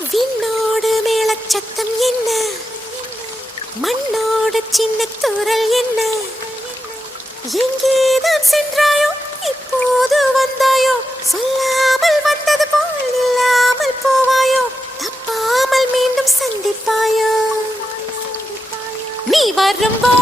விண்ணோடு மேளச்சத்தம் என்ன, மண்ணோடு சின்ன தூரல் என்ன, எங்கேதான் சென்றாயோ இப்போது வந்தாயோ, சொல்லாமல் வந்தது போல் இல்லாமல் போவாயோ, தப்பாமல் மீண்டும் சந்திப்பாயோ, நீ வரும்போ